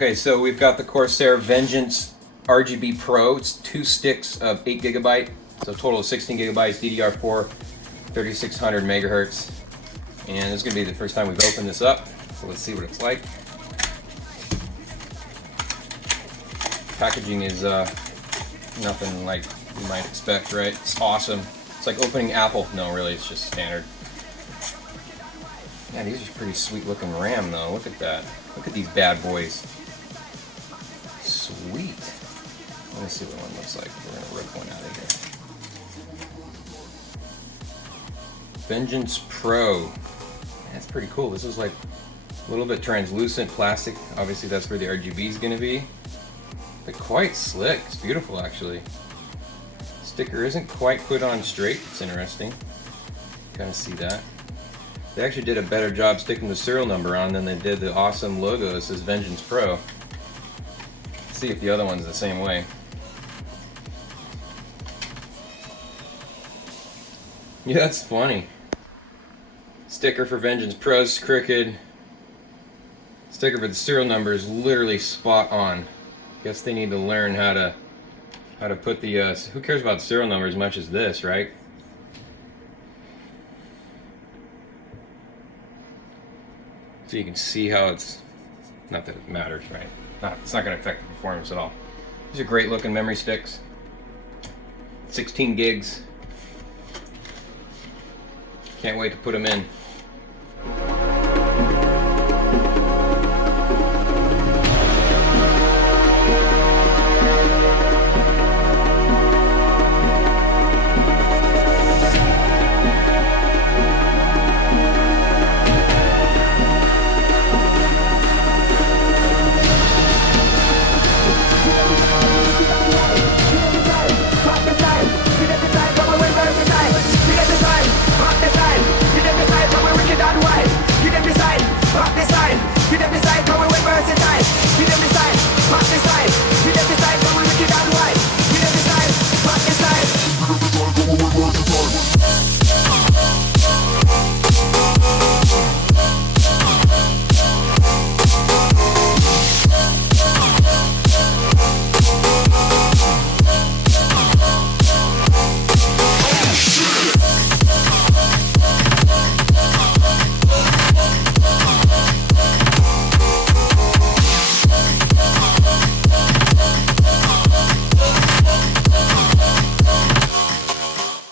Okay, so we've got the Corsair Vengeance RGB Pro. It's 2 sticks of 8 gigabyte, so a total of 16 gigabytes, DDR4, 3600 megahertz. And this is going to be the first time we've opened this up, so let's see what it's like. Packaging is nothing like you might expect, right? It's awesome. It's like opening Apple. No, really, it's just standard. Yeah, these are pretty sweet looking RAM though. Look at that. Look at these bad boys. Sweet. Let me see what one looks like. We're gonna rip one out of here. Vengeance Pro. That's pretty cool. This is like a little bit translucent plastic. Obviously that's where the RGB is gonna be. But quite slick. It's beautiful actually. Sticker isn't quite put on straight. It's interesting. Kind of see that. They actually did a better job sticking the serial number on than they did the awesome logo that says Vengeance Pro. Let's see if the other one's the same way. Yeah, that's funny. Sticker for Vengeance Pro's crooked. Sticker for the serial number is literally spot on. Guess they need to learn how to put the who cares about serial number as much as this, right? So you can see how it's, not that it matters, right? It's not going to affect the performance at all. These are great looking memory sticks. 16 gigs. Can't wait to put them in.